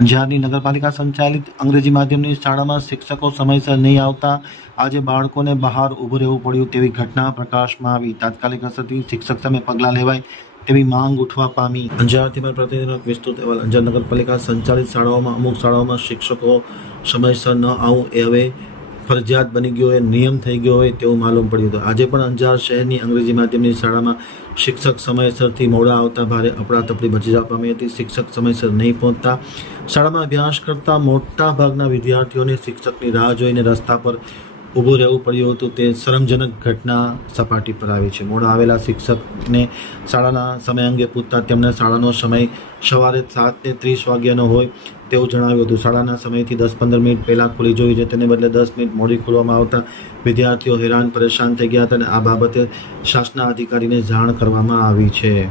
અંજારની નગરપાલિકા સંચાલિત અંગ્રેજી માધ્યમની શાળામાં શિક્ષકો સમયસર નહીં આવતા આજે બાળકોને બહાર ઊભું રહેવું પડ્યું તેવી ઘટના પ્રકાશમાં આવી. તાત્કાલિક અસરથી શિક્ષક સામે પગલાં લેવાય તેવી માંગ ઉઠવા પામી. અંજારથી મારા પ્રતિનિધિનો વિસ્તૃત અહેવાલ. અંજાર નગરપાલિકા સંચાલિત શાળાઓમાં અમુક શાળાઓમાં શિક્ષકો સમયસર ન આવવું એ હવે ફરજિયાત બની ગયો હોય, નિયમ થઈ ગયો હોય તેવું માલુમ પડ્યું હતું. આજે પણ અંજાર શહેરની અંગ્રેજી માધ્યમની શાળામાં શિક્ષક સમયસરથી મોડા આવતા ભારે અફડાતફડી મચી જવા પામી હતી. શિક્ષક સમયસર નહીં પહોંચતા શાળામાં અભ્યાસ કરતા મોટા ભાગના વિદ્યાર્થીઓને શિક્ષકની રાહ જોઈને રસ્તા પર ઊભું રહેવું પડ્યું હતું. તે શરમજનક ઘટના સપાટી પર આવી છે. મોડા આવેલા શિક્ષકને શાળાના સમય અંગે પૂછતા તેમણે શાળાનો સમય સવારે 7:30 વાગ્યાનો હોય તેવું જણાવ્યું હતું. શાળાના સમયથી 10-15 મિનિટ પહેલાં ખુલી જોઈ છે, તેને બદલે 10 મિનિટ મોડી ખોલવામાં આવતા વિદ્યાર્થીઓ હેરાન પરેશાન થઈ ગયા હતા અને આ બાબતે શાસના અધિકારીને જાણ કરવામાં આવી છે.